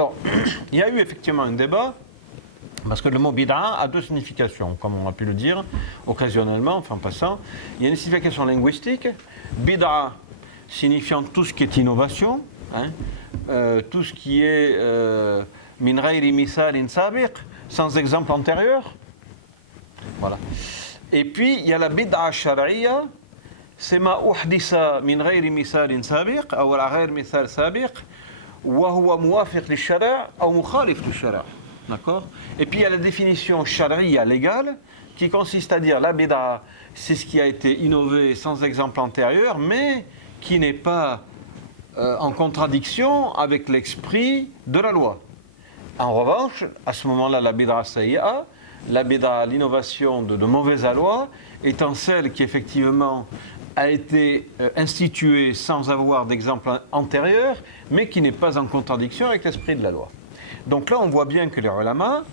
Alors, il y a eu effectivement un débat, parce que le mot bid'a a deux significations, comme on a pu le dire occasionnellement, enfin en passant. Il y a une signification linguistique, bid'a signifiant tout ce qui est innovation, hein, tout ce qui est min ghayri misalin sabiq, sans exemple antérieur. Voilà. Et puis, il y a la bid'a shar'iyya, c'est ma uhdisa min ghayri misalin sabiq, ou ala ghayr misal sabiq, wa huwa muwafiq li shara' ou mukhalif li shara'. D'accord ? Et puis il y a la définition shar'iyya légale, qui consiste à dire la bid'a, c'est ce qui a été innové sans exemple antérieur, mais qui n'est pas en contradiction avec l'esprit de la loi. En revanche, à ce moment-là, la bid'a sayyi'a, la bid'a, l'innovation de mauvaise loi, étant celle qui effectivement a été instituée sans avoir d'exemple antérieur, mais qui n'est pas en contradiction avec l'esprit de la loi. Donc là, on voit bien que les ulama,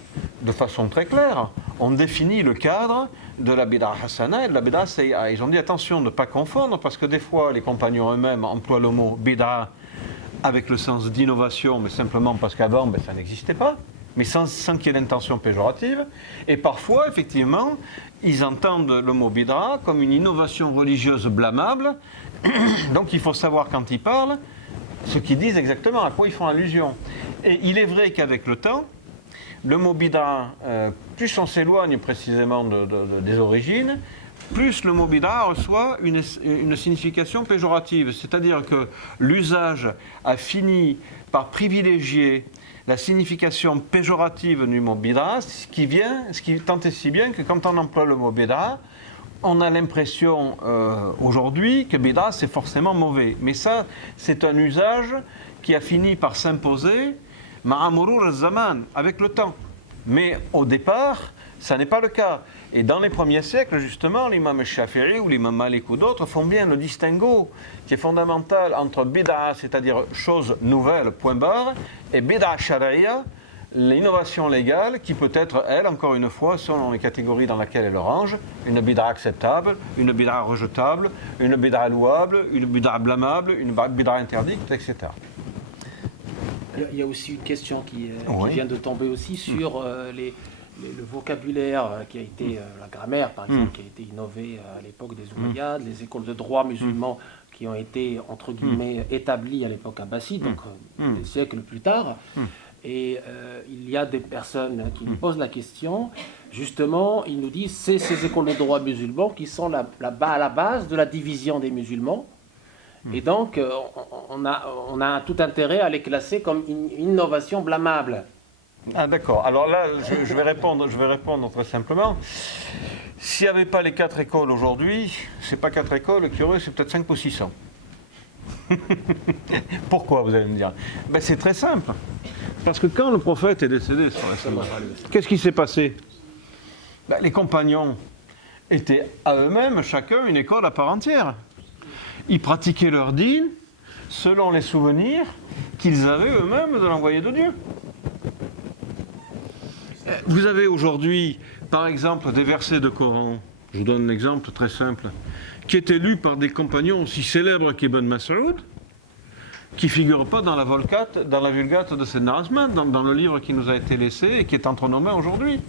de façon très claire, ont défini le cadre de la bid'a hasana et de la bid'a sayyi'a. Ils ont dit attention de ne pas confondre, parce que des fois, les compagnons eux-mêmes emploient le mot bid'a avec le sens d'innovation, mais simplement parce qu'avant, ça n'existait pas, mais sans qu'il y ait l'intention péjorative. Et parfois, effectivement, ils entendent le mot bid'a comme une innovation religieuse blâmable. Donc il faut savoir quand ils parlent, ce qu'ils disent exactement, à quoi ils font allusion. Et il est vrai qu'avec le temps, le mot bid'a, plus on s'éloigne précisément des origines, plus le mot bid'a reçoit une signification péjorative. C'est-à-dire que l'usage a fini par privilégier la signification péjorative du mot bid'a, ce qui tant et si bien que quand on emploie le mot bid'a, on a l'impression aujourd'hui que bid'a c'est forcément mauvais. Mais ça, c'est un usage qui a fini par s'imposer ma'a murur al-zaman, avec le temps. Mais au départ, ça n'est pas le cas. Et dans les premiers siècles, justement, l'imam Shafi'i ou l'imam Malik ou d'autres font bien le distinguo qui est fondamental entre bid'a, c'est-à-dire chose nouvelle, point barre, et bid'a shar'iyya, l'innovation légale qui peut être, elle, encore une fois, selon les catégories dans lesquelles elle range, une bid'a acceptable, une bid'a rejetable, une bid'a louable, une bid'a blâmable, une bid'a interdite, etc. Il y a aussi une question qui vient de tomber aussi sur le vocabulaire qui a été, la grammaire par exemple, qui a été innové à l'époque des Oumayyades, les écoles de droit musulmans qui ont été, entre guillemets, établies à l'époque abbasside, donc des siècles plus tard. Et il y a des personnes qui nous posent la question, justement, ils nous disent c'est ces écoles de droit musulmans qui sont à la base de la division des musulmans. Et donc, on a tout intérêt à les classer comme une innovation blâmable. Ah d'accord. Alors là, je vais répondre très simplement. S'il n'y avait pas les 4 écoles aujourd'hui, c'est pas 4 écoles qu'il y aurait, c'est peut-être 5 ou 600. Pourquoi, vous allez me dire ? C'est très simple. Parce que quand le prophète est décédé, qu'est-ce qui s'est passé ? Les compagnons étaient à eux-mêmes, chacun, une école à part entière. Ils pratiquaient leur dîn selon les souvenirs qu'ils avaient eux-mêmes de l'envoyé de Dieu. Vous avez aujourd'hui, par exemple, des versets de Coran, je vous donne un exemple très simple, qui étaient lus par des compagnons aussi célèbres qu'Ibn Mas'ud, qui ne figurent pas dans la Vulgate de Sayyidina Osman, dans le livre qui nous a été laissé et qui est entre nos mains aujourd'hui.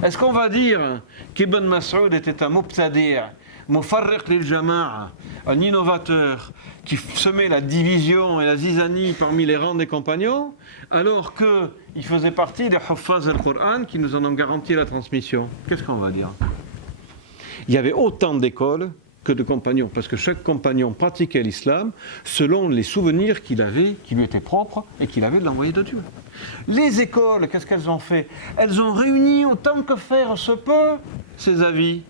Est-ce qu'on va dire qu'Ibn Mas'ud était un mubtadi', mufarriq lil jama'a, un innovateur qui semait la division et la zizanie parmi les rangs des compagnons, alors qu'il faisait partie des huffaz al-Qur'an qui nous en ont garanti la transmission? Qu'est-ce qu'on va dire? Il y avait autant d'écoles que de compagnons, parce que chaque compagnon pratiquait l'islam selon les souvenirs qu'il avait, qui lui étaient propres et qu'il avait de l'envoyé de Dieu. Les écoles, qu'est-ce qu'elles ont fait? Elles ont réuni autant que faire se peut ces avis.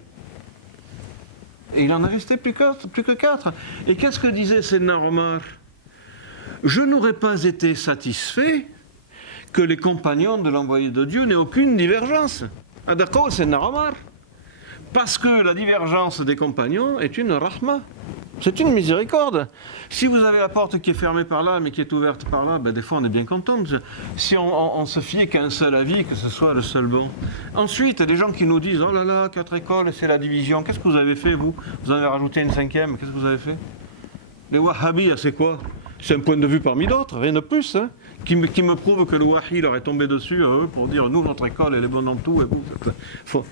Et il en est resté plus que 4. Et qu'est-ce que disait Sayyidina Omar? Je n'aurais pas été satisfait que les compagnons de l'envoyé de Dieu n'aient aucune divergence. Ah d'accord, Sayyidina Omar. Parce que la divergence des compagnons est une rahma. C'est une miséricorde. Si vous avez la porte qui est fermée par là, mais qui est ouverte par là, des fois on est bien content. Si on se fiait qu'à un seul avis, que ce soit le seul bon. Ensuite, des gens qui nous disent, oh là là, 4 écoles, c'est la division. Qu'est-ce que vous avez fait, vous? Vous en avez rajouté une 5e, qu'est-ce que vous avez fait? Les Wahhabis, c'est quoi? C'est un point de vue parmi d'autres, rien de plus. qui me prouve que le wahi leur est tombé dessus pour dire nous, notre école, elle est bonne en tout. Et vous,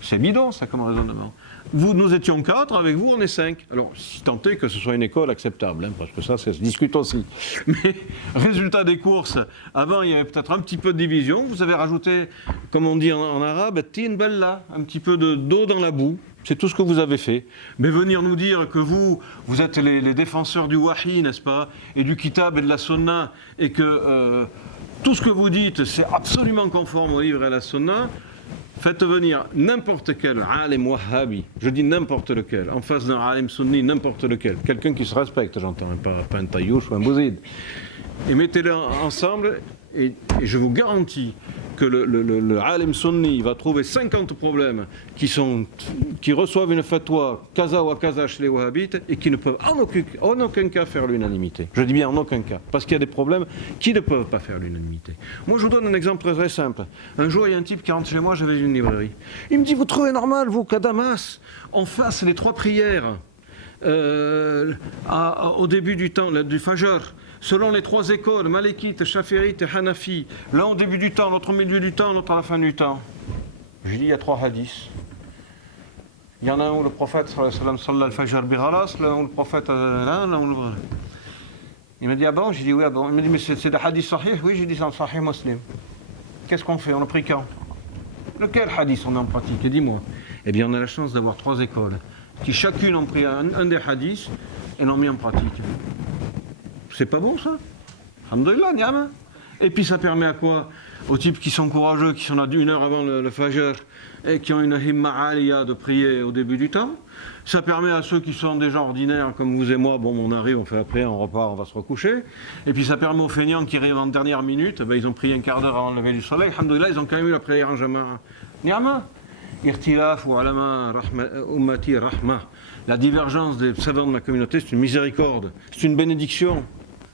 c'est bidon, ça, comme raisonnement. Nous étions 4, avec vous, on est 5. Alors, si tant est que ce soit une école acceptable, hein, parce que ça se discute aussi. Mais, résultat des courses, avant, il y avait peut-être un petit peu de division. Vous avez rajouté, comme on dit en arabe, tin bella, un petit peu d'eau dans la boue. C'est tout ce que vous avez fait. Mais venir nous dire que vous êtes les défenseurs du wahi, n'est-ce pas, et du kitab et de la sunna, et que tout ce que vous dites, c'est absolument conforme au livre et à la sunna, faites venir n'importe quel alim wahhabi, je dis n'importe lequel, en face d'un alim sunni, n'importe lequel, quelqu'un qui se respecte, j'entends, pas un taïouche ou un bouzid, et mettez-les ensemble, et je vous garantis que le alim sunni va trouver 50 problèmes qui reçoivent une fatwa kaza ou kaza chez les wahhabites et qui ne peuvent en aucun cas faire l'unanimité. Je dis bien en aucun cas, parce qu'il y a des problèmes qui ne peuvent pas faire l'unanimité. Moi, je vous donne un exemple très simple. Un jour, il y a un type qui rentre chez moi, j'avais une librairie. Il me dit, vous trouvez normal, vous, qu'à Damas, on fasse les 3 prières au début du temps, du Fajr, selon les 3 écoles, Malikite, Shafirite et Hanafi, l'un au début du temps, l'autre au milieu du temps, l'autre à la fin du temps. J'ai dit, il y a 3 hadiths. Il y en a un où le prophète sallallahu al-fajr bi-ghalas, l'un où le prophète l'un où le... Il m'a dit, ah bon? J'ai dit, oui, ah bon. Il m'a dit, mais c'est des hadiths sahih? Oui, j'ai dit, c'est un sahih muslim. Qu'est-ce qu'on fait? On a pris quand? Lequel hadith on est en pratique? Et dis-moi. Eh bien, on a la chance d'avoir 3 écoles qui chacune ont pris un des hadiths et l'ont mis en pratique. C'est pas bon ça? Alhamdulillah, ni'ama. Et puis ça permet à quoi? Aux types qui sont courageux, qui sont là 1 heure avant le Fajr et qui ont une himma aliyah de prier au début du temps. Ça permet à ceux qui sont des gens ordinaires comme vous et moi, bon on arrive, on fait après, on repart, on va se recoucher. Et puis ça permet aux feignants qui arrivent en dernière minute, ben, ils ont prié un quart d'heure avant le lever du soleil, alhamdulillah, ils ont quand même eu la prière en jama'a. Ni'ama. Irtilaf ou alama ummati rahma. La divergence des savants de ma communauté, c'est une miséricorde, c'est une bénédiction.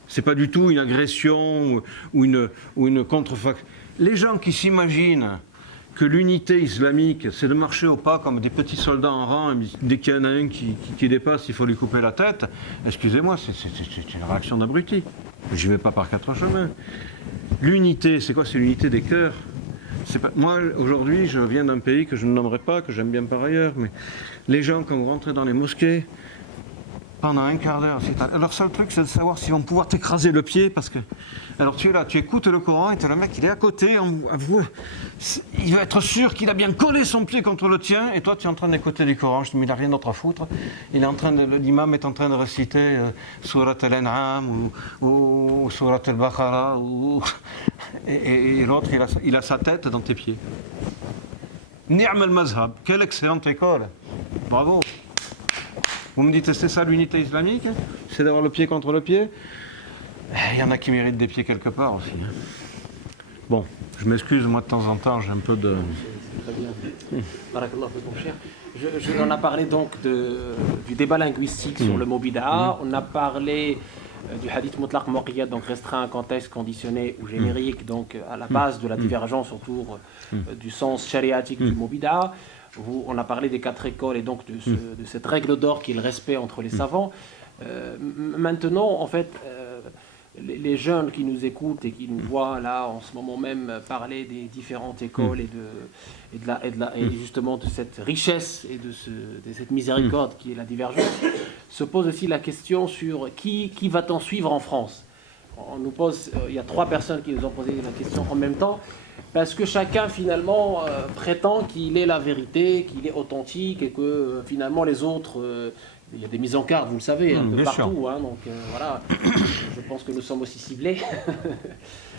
C'est pas du tout une agression ou une contrefaction. Les gens qui s'imaginent que l'unité islamique, c'est de marcher au pas comme des petits soldats en rang, et dès qu'il y en a un qui dépasse, il faut lui couper la tête, excusez-moi, c'est une réaction d'abruti. J'y vais pas par 4 chemins. L'unité, c'est quoi? C'est l'unité des cœurs. Moi, aujourd'hui, je viens d'un pays que je ne nommerai pas, que j'aime bien par ailleurs, mais les gens, quand vous rentrez dans les mosquées, pendant un quart d'heure, leur seul truc, c'est de savoir s'ils vont pouvoir t'écraser le pied, parce que... Alors tu es là, tu écoutes le Coran, et le mec, il est à côté, il va être sûr qu'il a bien collé son pied contre le tien, et toi, tu es en train d'écouter du Coran, je te dis, mais il n'a rien d'autre à foutre. L'imam est en train de réciter Surat al-An'am, ou Surat al-Baqarah, et l'autre, il a sa tête dans tes pieds. Ni'am al-Mazhab, quelle excellente école. Bravo. Vous me dites, c'est ça l'unité islamique? C'est d'avoir le pied contre le pied? Il y en a qui méritent des pieds quelque part aussi. Bon, je m'excuse, moi de temps en temps, j'ai un peu de... C'est très bien. Barakallah, mon cher. On a parlé donc du débat linguistique sur le mot bid'a. On a parlé du hadith mutlaq muqayyad, donc restreint à un contexte conditionné ou générique, donc à la base de la divergence autour du sens chariatique du mot bid'a. On a parlé des 4 écoles et donc de cette règle d'or qui est le respect entre les savants. Maintenant, en fait, les jeunes qui nous écoutent et qui nous voient là en ce moment même parler des différentes écoles et justement de cette richesse et de cette miséricorde qui est la divergence, se pose aussi la question sur qui va-t-on suivre en France. On nous pose, il y a 3 personnes qui nous ont posé la question en même temps. Parce que chacun finalement prétend qu'il est la vérité, qu'il est authentique et que finalement les autres, il y a des mises en garde, vous le savez, un peu partout. Hein, donc voilà, je pense que nous sommes aussi ciblés.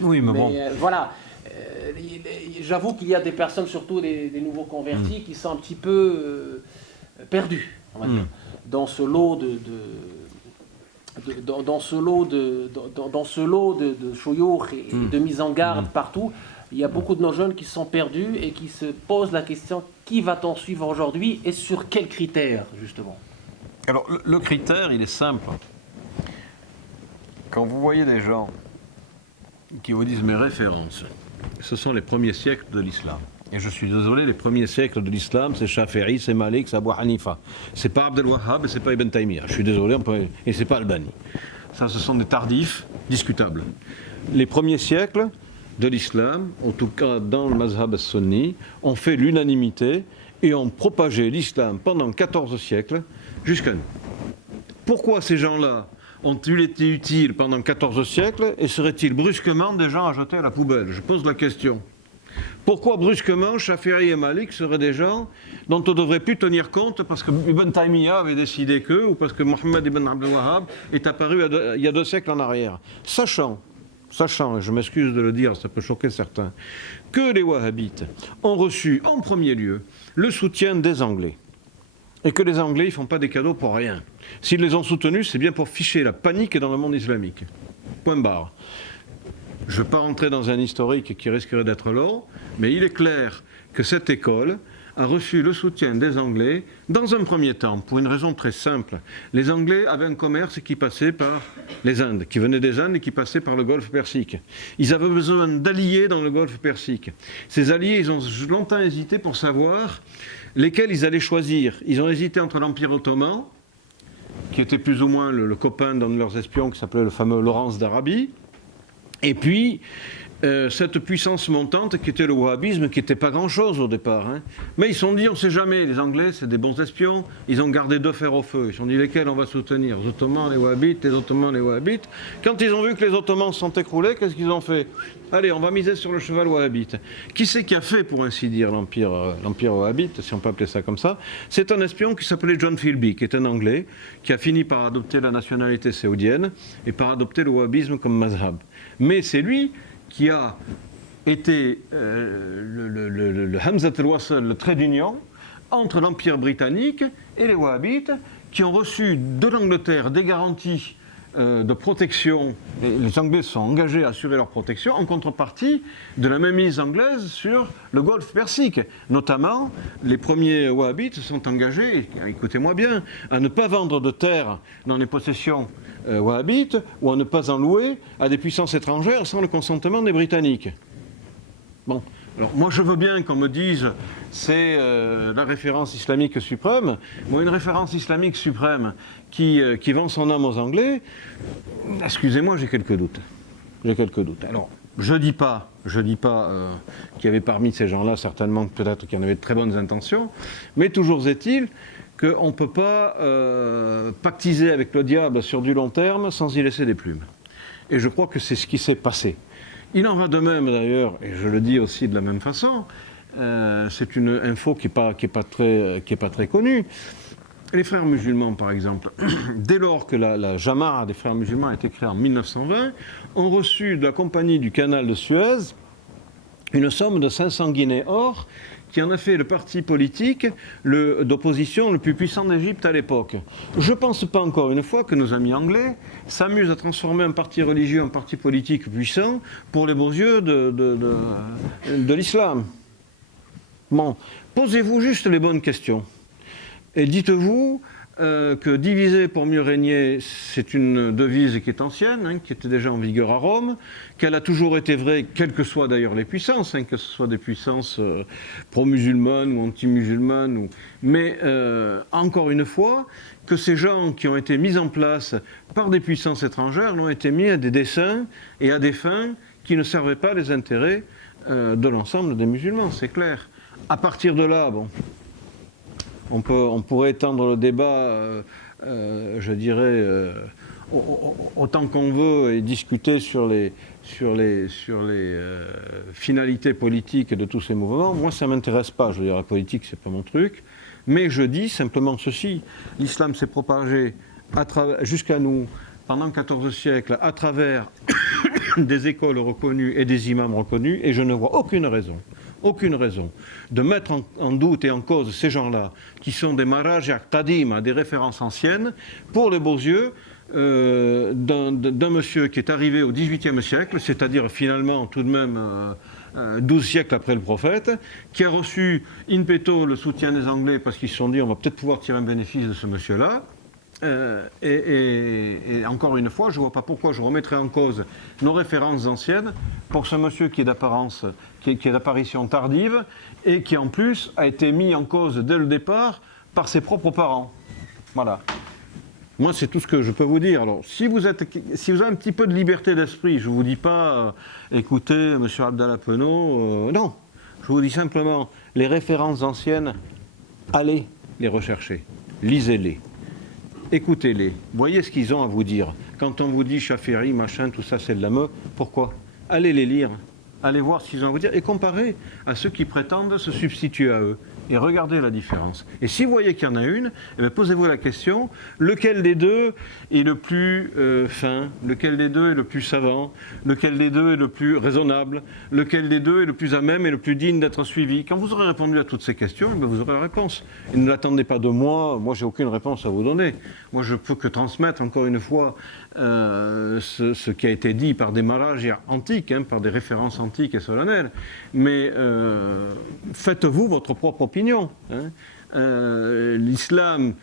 Oui, mais bon. Voilà, j'avoue qu'il y a des personnes, surtout des nouveaux convertis, qui sont un petit peu perdus, on va dire, dans ce lot dans ce lot de chouyour et de mise en garde partout. Il y a beaucoup de nos jeunes qui sont perdus et qui se posent la question, qui va-t-on suivre aujourd'hui et sur quels critères, justement? Alors, le critère, il est simple. Quand vous voyez des gens qui vous disent mes références, ce sont les premiers siècles de l'islam. Et je suis désolé, les premiers siècles de l'islam, c'est Shafi'i, c'est Malik, c'est Abu Hanifa. C'est pas Abdel Wahhab et c'est pas Ibn Taymiyyah. Je suis désolé, et c'est pas Albani. Ça, ce sont des tardifs discutables. les premiers siècles de l'islam, en tout cas dans le mazhab sunni, ont fait l'unanimité et ont propagé l'islam pendant 14 siècles jusqu'à nous. Pourquoi ces gens-là ont-ils été utiles pendant 14 siècles et seraient-ils brusquement des gens à jeter à la poubelle? Je pose la question. Pourquoi brusquement Shafi'i et Malik seraient des gens dont on ne devrait plus tenir compte parce que Ibn Taymiyyah avait décidé qu'eux ou parce que Mohammed ibn Abdul Wahhab est apparu il y a 2 siècles en arrière? Sachant, et je m'excuse de le dire, ça peut choquer certains, que les Wahhabites ont reçu en premier lieu le soutien des Anglais. Et que les Anglais ne font pas des cadeaux pour rien. S'ils les ont soutenus, c'est bien pour ficher la panique dans le monde islamique. Point barre. Je ne vais pas rentrer dans un historique qui risquerait d'être long, mais il est clair que cette école a reçu le soutien des Anglais dans un premier temps, pour une raison très simple. Les Anglais avaient un commerce qui passait par les Indes, qui venait des Indes et qui passait par le Golfe Persique. Ils avaient besoin d'alliés dans le Golfe Persique. Ces alliés, ils ont longtemps hésité pour savoir lesquels ils allaient choisir. Ils ont hésité entre l'Empire ottoman, qui était plus ou moins le copain d'un de leurs espions, qui s'appelait le fameux Laurence d'Arabie, et puis cette puissance montante qui était le wahhabisme, qui n'était pas grand-chose au départ. Hein. Mais ils se sont dit, on ne sait jamais, les Anglais, c'est des bons espions, ils ont gardé 2 fers au feu. Ils se sont dit, lesquels on va soutenir? Les Ottomans, les Wahhabites, les Ottomans, les Wahhabites. Quand ils ont vu que les Ottomans se sont écroulés, qu'est-ce qu'ils ont fait? Allez, on va miser sur le cheval wahhabite. Qui c'est qui a fait, pour ainsi dire, l'empire wahhabite, si on peut appeler ça comme ça? C'est un espion qui s'appelait John Philby, qui est un Anglais, qui a fini par adopter la nationalité saoudienne et par adopter le wahhabisme comme mazhab. Mais c'est lui qui a été le Hamzat al-Wasl, le trait d'union entre l'Empire britannique et les Wahhabites, qui ont reçu de l'Angleterre des garanties de protection. Les Anglais se sont engagés à assurer leur protection en contrepartie de la mainmise anglaise sur le Golfe Persique. Notamment, les premiers Wahhabites se sont engagés, écoutez-moi bien, à ne pas vendre de terre dans les possessions wahhabites ou à ne pas en louer à des puissances étrangères sans le consentement des Britanniques. Bon. Alors moi je veux bien qu'on me dise c'est la référence islamique suprême, ou une référence islamique suprême qui vend son âme aux Anglais. Excusez-moi, j'ai quelques doutes. Alors je dis pas qu'il y avait parmi ces gens-là certainement peut-être qu'il y en avait de très bonnes intentions, mais toujours est-il qu'on ne peut pas pactiser avec le diable sur du long terme sans y laisser des plumes. Et je crois que c'est ce qui s'est passé. Il en va de même d'ailleurs, et je le dis aussi de la même façon, c'est une info qui n'est pas très connue. Les frères musulmans, par exemple, dès lors que la Jama'a des frères musulmans a été créée en 1920, ont reçu de la compagnie du canal de Suez une somme de 500 guinées or, qui en a fait le parti politique d'opposition le plus puissant d'Égypte à l'époque. Je ne pense pas encore une fois que nos amis anglais s'amusent à transformer un parti religieux en parti politique puissant pour les beaux yeux de l'islam. Bon, posez-vous juste les bonnes questions. Et dites-vous que diviser pour mieux régner, c'est une devise qui est ancienne, hein, qui était déjà en vigueur à Rome, qu'elle a toujours été vraie, quelles que soient d'ailleurs les puissances, hein, que ce soit des puissances pro-musulmanes ou anti-musulmanes, mais encore une fois, que ces gens qui ont été mis en place par des puissances étrangères l'ont été mis à des desseins et à des fins qui ne servaient pas les intérêts de l'ensemble des musulmans, c'est clair. À partir de là, bon... On pourrait étendre le débat, je dirais, autant qu'on veut et discuter sur les finalités politiques de tous ces mouvements. Moi, ça ne m'intéresse pas. Je veux dire, la politique, ce n'est pas mon truc. Mais je dis simplement ceci. L'islam s'est propagé jusqu'à nous pendant 14 siècles à travers des écoles reconnues et des imams reconnus, et je ne vois aucune raison de mettre en doute et en cause ces gens-là, qui sont des maraj tadim, des références anciennes, pour les beaux yeux d'un monsieur qui est arrivé au XVIIIe siècle, c'est-à-dire finalement tout de même 12 siècles après le prophète, qui a reçu in petto le soutien des Anglais parce qu'ils se sont dit on va peut-être pouvoir tirer un bénéfice de ce monsieur-là. Et encore une fois, je ne vois pas pourquoi je remettrais en cause nos références anciennes pour ce monsieur qui est d'apparence, qui est d'apparition tardive et qui en plus a été mis en cause dès le départ par ses propres parents. Voilà. Moi, c'est tout ce que je peux vous dire. Alors, si vous avez un petit peu de liberté d'esprit, je ne vous dis pas, écoutez, M. Abdallah Penaud, non. Je vous dis simplement, les références anciennes, allez les rechercher, lisez-les, écoutez-les, voyez ce qu'ils ont à vous dire. Quand on vous dit Chafiri, machin, tout ça, c'est de la meuf, pourquoi? Allez les lire, allez voir ce qu'ils ont à vous dire et comparez à ceux qui prétendent se substituer à eux. Et regardez la différence. Et si vous voyez qu'il y en a une, eh bien, posez-vous la question, lequel des deux est le plus fin, lequel des deux est le plus savant, lequel des deux est le plus raisonnable, lequel des deux est le plus à même et le plus digne d'être suivi. Quand vous aurez répondu à toutes ces questions, eh bien, vous aurez la réponse. Et ne l'attendez pas de moi j'ai aucune réponse à vous donner. Moi, je peux que transmettre, encore une fois, ce qui a été dit par des marages antiques, par des références antiques et solennelles. Mais faites-vous votre propre opinion. L'islam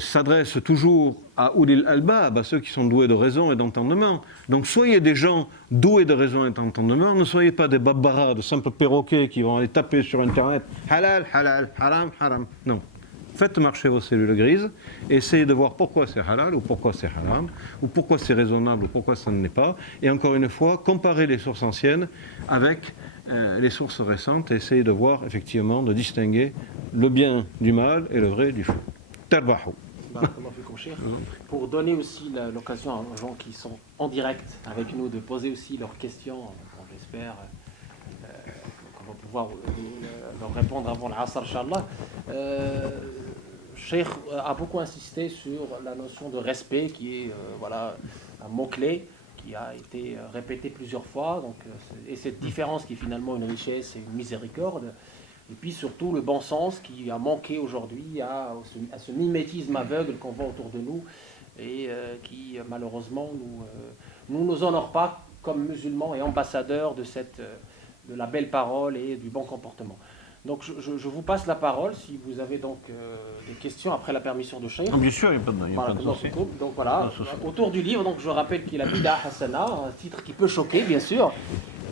s'adresse toujours à Ulil Albab, à ceux qui sont doués de raison et d'entendement. Donc soyez des gens doués de raison et d'entendement, ne soyez pas des babbaras, de simples perroquets qui vont aller taper sur Internet halal, halal, haram, haram. Non. Faites marcher vos cellules grises, essayez de voir pourquoi c'est halal ou pourquoi c'est haram, ou pourquoi c'est raisonnable ou pourquoi ça ne l'est pas. Et encore une fois, comparez les sources anciennes avec les sources récentes et essayez de voir effectivement, de distinguer le bien du mal et le vrai du faux. Tarbahu. Pour donner aussi l'occasion aux gens qui sont en direct avec nous de poser aussi leurs questions, j'espère qu'on va pouvoir leur répondre avant l'Asr, Inch'Allah. Cheikh a beaucoup insisté sur la notion de respect qui est un mot-clé qui a été répété plusieurs fois, et cette différence qui est finalement une richesse et une miséricorde, et puis surtout le bon sens qui a manqué aujourd'hui à ce mimétisme aveugle qu'on voit autour de nous et qui malheureusement nous honore pas comme musulmans et ambassadeurs de la belle parole et du bon comportement. Donc je vous passe la parole si vous avez donc des questions après la permission de Cheikh. Bien sûr, il n'y a pas de souci. Donc voilà, autour du livre, donc je rappelle qu'il a Bida Hassana, un titre qui peut choquer bien sûr,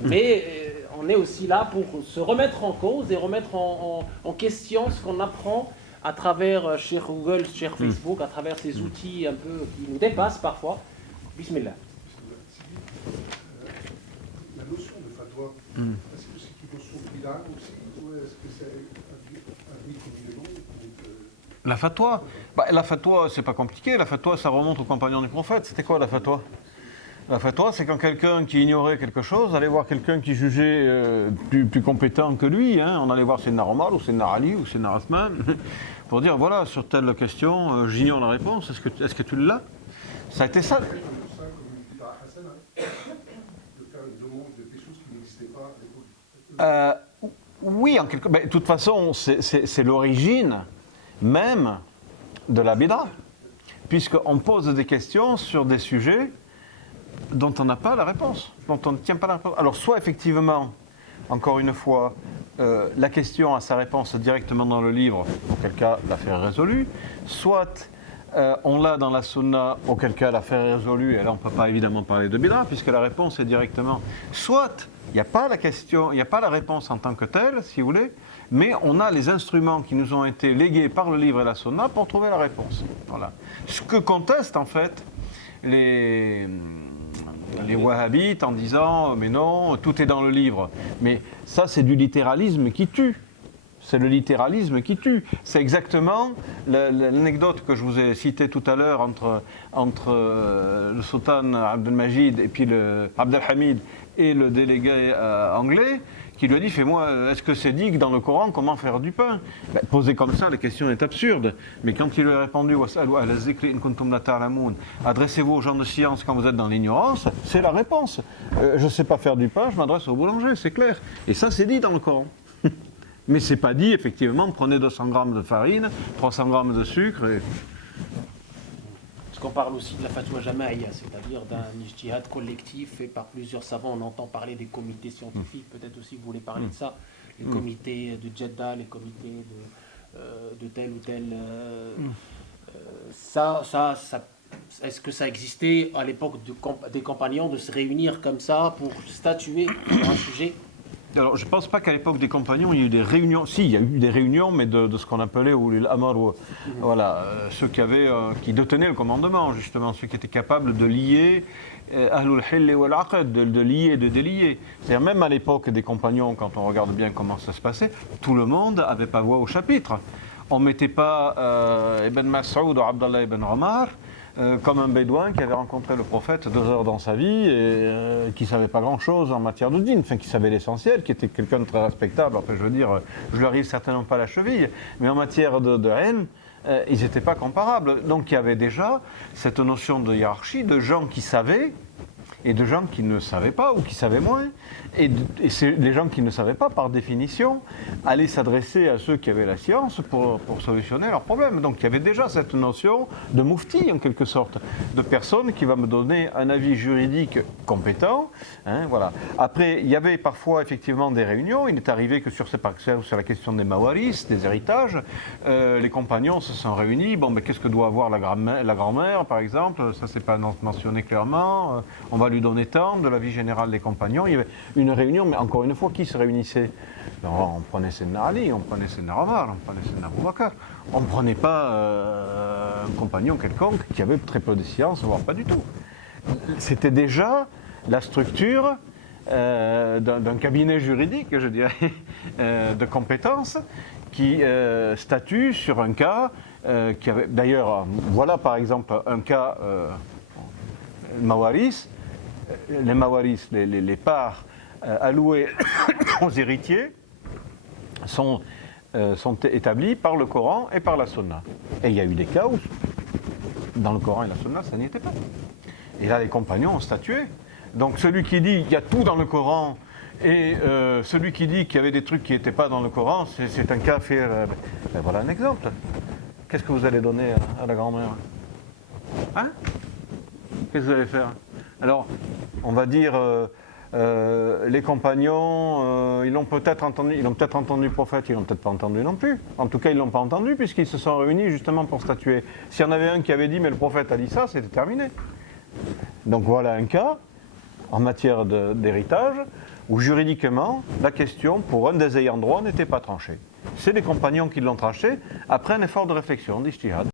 mais on est aussi là pour se remettre en cause et remettre en question ce qu'on apprend à travers Cheikh Google, Cheikh Facebook, à travers ces outils un peu qui nous dépassent parfois. Bismillah. La notion de fatwa, est-ce que c'est une notion bid'a aussi, ou est-ce que c'est un communément? La fatwa, la fatwa, c'est pas compliqué. La fatwa, ça remonte aux compagnons du prophète. C'était quoi la fatwa? La fatwa, c'est quand quelqu'un qui ignorait quelque chose allait voir quelqu'un qui jugeait plus compétent que lui. On allait voir Sayyidina Omar ou Sayyidina Ali ou Sayyidina Othman pour dire, voilà, sur telle question, j'ignore la réponse, est-ce que tu l'as? Ça a été ça. Oui, de toute façon, c'est l'origine même de la bid'a, puisqu'on pose des questions sur des sujets dont on n'a pas la réponse, dont on ne tient pas la réponse. Alors, soit effectivement, encore une fois, la question a sa réponse directement dans le livre, auquel cas l'affaire est résolue, soit on l'a dans la sunna, auquel cas l'affaire est résolue, et là on ne peut pas évidemment parler de bid'a, puisque la réponse est directement, soit il n'y a pas la question, il n'y a pas la réponse en tant que telle, si vous voulez, mais on a les instruments qui nous ont été légués par le livre et la sunna pour trouver la réponse. Voilà. Ce que contestent en fait les wahhabites en disant mais non, tout est dans le livre. Mais ça, c'est du littéralisme qui tue. C'est le littéralisme qui tue. C'est exactement l'anecdote que je vous ai citée tout à l'heure entre le sultan Abdelmajid et puis Abdelhamid et le délégué anglais qui lui a dit, fais-moi, est-ce que c'est dit que dans le Coran, comment faire du pain? Posé comme ça, la question est absurde. Mais quand il lui a répondu, adressez-vous aux gens de science quand vous êtes dans l'ignorance, c'est la réponse. Je ne sais pas faire du pain, je m'adresse au boulanger, c'est clair. Et ça, c'est dit dans le Coran. Mais c'est pas dit, effectivement, prenez 200 grammes de farine, 300 grammes de sucre. Parce qu'on parle aussi de la fatwa jamaïa, c'est-à-dire d'un ijtihad collectif fait par plusieurs savants. On entend parler des comités scientifiques, peut-être aussi vous voulez parler de ça, les comités de Jeddah, les comités de tel ou tel. Est-ce que ça existait à l'époque des compagnons de se réunir comme ça pour statuer sur un sujet? Alors, je ne pense pas qu'à l'époque des compagnons, il y a eu des réunions. Si, il y a eu des réunions, mais de ce qu'on appelait les amar, voilà, ceux qui détenaient le commandement, justement, ceux qui étaient capables de lier Ahlul Hill wal Aqd, de lier et de délier. C'est-à-dire, même à l'époque des compagnons, quand on regarde bien comment ça se passait, tout le monde n'avait pas voix au chapitre. On ne mettait pas Ibn Mas'ud ou Abdallah ibn Omar comme un bédouin qui avait rencontré le prophète 2 heures dans sa vie et qui ne savait pas grand-chose en matière de dîn, enfin qui savait l'essentiel, qui était quelqu'un de très respectable. Enfin, je veux dire, je lui arrive certainement pas à la cheville, mais en matière de haine, ils n'étaient pas comparables. Donc il y avait déjà cette notion de hiérarchie, de gens qui savaient et de gens qui ne savaient pas ou qui savaient moins. Et les gens qui ne savaient pas, par définition, allaient s'adresser à ceux qui avaient la science pour solutionner leurs problèmes. Donc il y avait déjà cette notion de moufti, en quelque sorte, de personne qui va me donner un avis juridique compétent. Hein, voilà. Après, il y avait parfois effectivement des réunions. Il est arrivé que sur la question des mawaris, des héritages, les compagnons se sont réunis. Bon, mais qu'est-ce que doit avoir la grand-mère, par exemple? Ça, c'est pas mentionné clairement. On va lui donner tant de la vie générale des compagnons. Il y avait une réunion, mais encore une fois, qui se réunissait? Alors, on prenait Sayyidina Ali, on prenait Sayyidina Omar, on prenait Sayyidina Abu Bakr. On ne prenait pas un compagnon quelconque qui avait très peu de science, voire pas du tout. C'était déjà la structure d'un cabinet juridique, je dirais, de compétences, qui statue sur un cas qui avait... D'ailleurs, voilà par exemple un cas Mawaris. Les Mawaris, les parts allouées aux héritiers sont établies par le Coran et par la Sunna. Et il y a eu des cas où, dans le Coran et la Sunna, ça n'y était pas. Et là, les compagnons ont statué. Donc celui qui dit qu'il y a tout dans le Coran et celui qui dit qu'il y avait des trucs qui n'étaient pas dans le Coran, c'est un kafir. Ben voilà un exemple. Qu'est-ce que vous allez donner à la grand-mère? Hein? Qu'est-ce que vous allez faire? Alors, on va dire, les compagnons, ils ont peut-être entendu le prophète, ils l'ont peut-être pas entendu non plus. En tout cas, ils ne l'ont pas entendu puisqu'ils se sont réunis justement pour statuer. S'il y en avait un qui avait dit, mais le prophète a dit ça, c'était terminé. Donc voilà un cas, en matière d'héritage, où juridiquement, la question pour un des ayants droit n'était pas tranchée. C'est les compagnons qui l'ont tranché après un effort de réflexion, d'ijtihad.